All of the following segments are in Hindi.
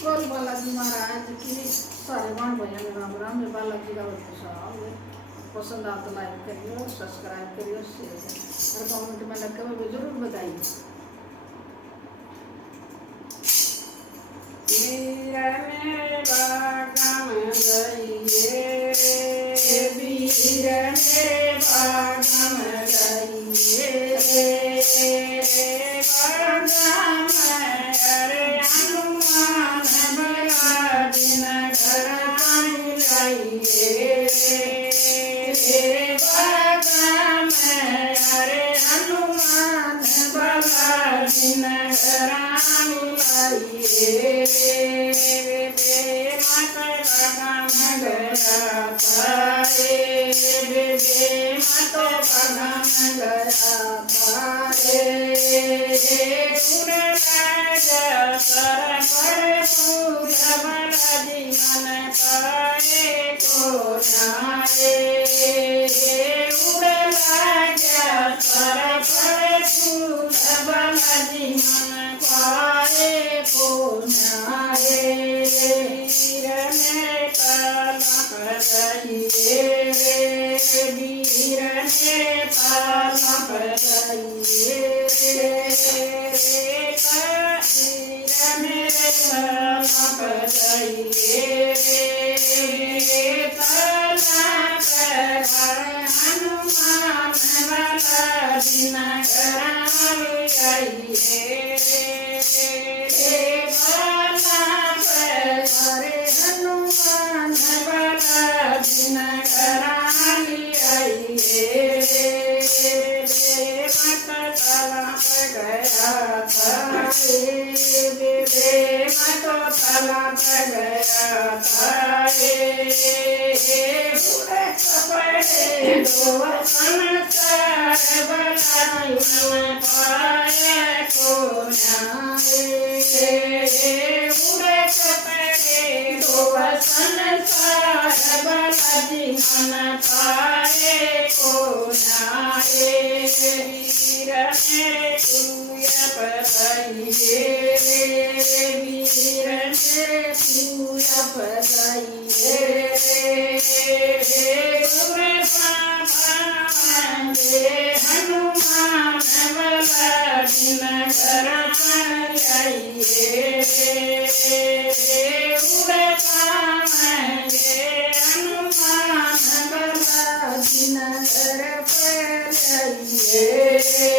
बोल बालाजी महाराज की सारे भाण भैया ने राम राम। मैं बालाजी का पसंद आता तो लाइक करियो, सब्सक्राइब करियो, शेयर करियो और कमेंट में लग के जरूर बताइए। वीर मेरे बागम गइए रे, वीर मेरे बागम गइए रे, बागम अरे हनुमान बड़ा दिन घर लाइए रे, बागम अरे हनुमान बड़ा दिन घर लाइए रे, माता बागम गया पाए रे, माता बागम गया पाए सर पर पूरा बड़ा जीवन पाए को नाए, उड़ला गया सर पर पूरा बड़ा जीवन पाए को नाए, वीर में पालक रहिए रे, वीर में पालक रहिए हनुमान वाला दिन हनुमान वाला दिन गया था तालाब गया था बुरे कपड़े दो संसार बनाई मन पाए को नाए, बुरे कपड़े दो संसार बनाई मन पाए को नाए, वीर मेरे पूया पराइए रे, वीर मेरे पूया पराइए रे, पूरे पापे हनुमान वाला दिन घर लाइए रे, पूरे पापे हनुमान वाला दिन घर लाइए रे,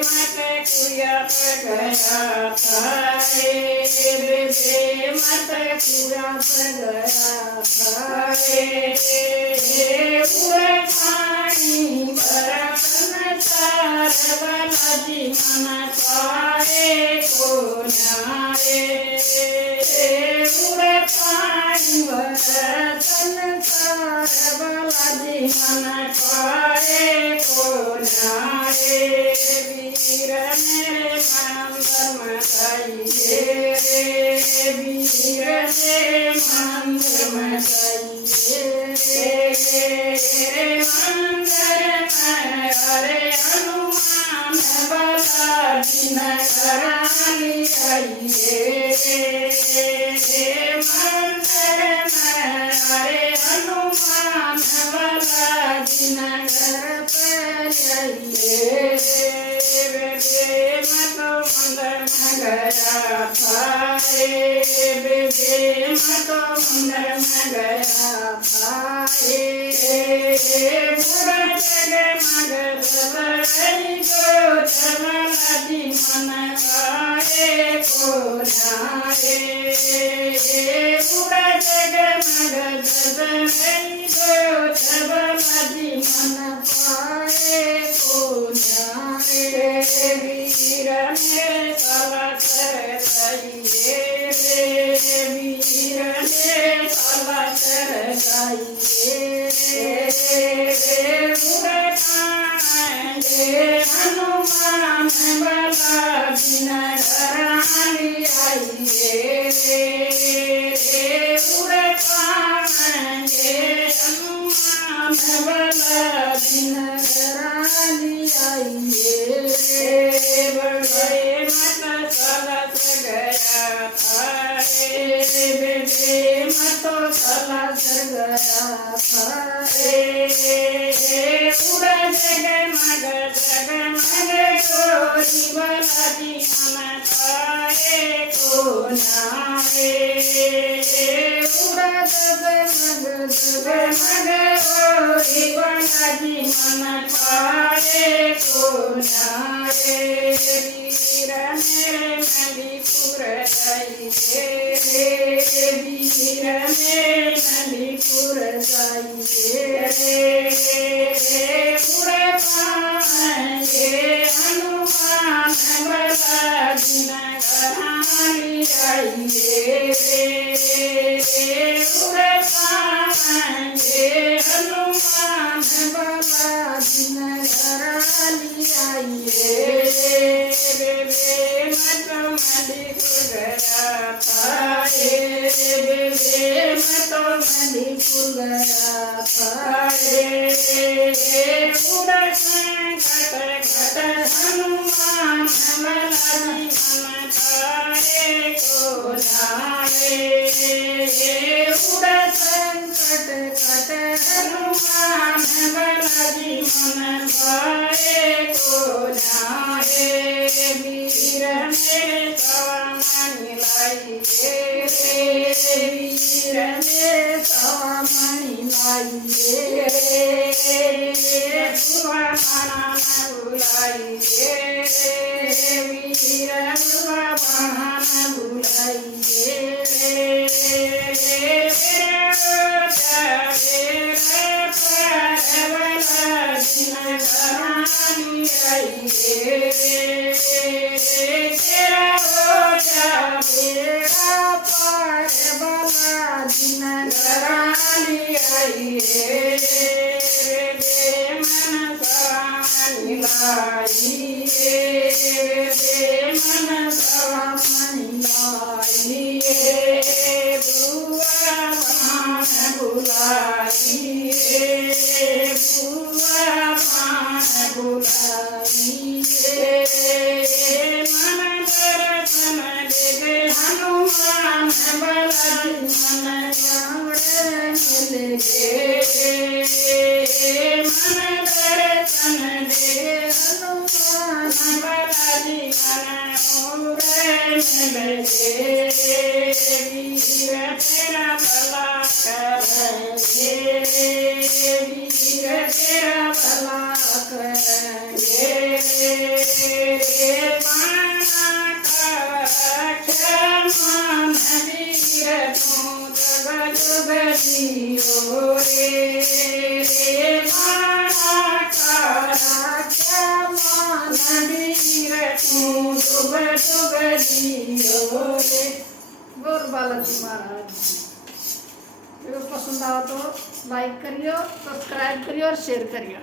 मत कुया गया था रे, मत कुया गया था रे, पूरे पानी बरतन चार वाला जीवन पाए को नाए, पूरे पानी बरतन चार वाला जीवन पाए को नाए, वीर मेरे मंदिर मचाइए रे, वीर मेरे मंदिर मचाइए रे, मंदिर में अरे हनुमान वाला दिन आइए रे, मंदिर में अरे हनुमान वाला दिन घर पर आइए रे, मतो मंदिर में गया था रे, मतो मंदिर में गया था पूरा जग मगर बरई को चला जीवन पाए को नाए, पूरा जग मगर बरई को चला जीवन पाए को नाए, वीर मेरे पलक रहिए रे, वीर मेरे पलक रहिए रे, पूरे पाए हनुमान वाला दिन घर आइए रे, पूरे पाए हनुमान वाला दिन घर आइए रे, बड़े मत चलत गया था गया था। उड़ा जगमग जगमग गोरी बालाजी मन पाए को नारे। उड़ा जगमग जगमग गोरी बालाजी मन पाए को नारे। वीर मेरे मणिपुर जाइए रे, वीर मेरे मणिपुर जाइए रे। उड़ पाएंगे हनुमान बला दिन घरानी आइए रे। उड़ पाएंगे हनुमान बला दिन घराली आइए रे। मत मणिपुर गया था रे, मत मणिपुर गया था। उड़ संकट घट हनुमान बलाजी मन पाए को नारे। उड़ संकट कट हनुमान बलाजी मन पाए को नारे। वीर मेरे सवामणि लाइए रे, वीर मेरे सामणि लाइए बुआ बहाना बुलाइए वीर बुआ बहाना बुलाइए हनुमान बलाजी मन मन दर्शन दे हनुमान बलाजी मन लगे। वीर तेरा भला करेंगे, वीर तेरा भला करेंगे। पाना का क्षमान वीर तू जग जुग जियो रे। पाना का क्षमान वीर तू जुग जुग जियो रे। बोल बालाजी महाराज। वीडियो पसंद आओ तो लाइक करियो, सब्सक्राइब करियो और शेयर करियो।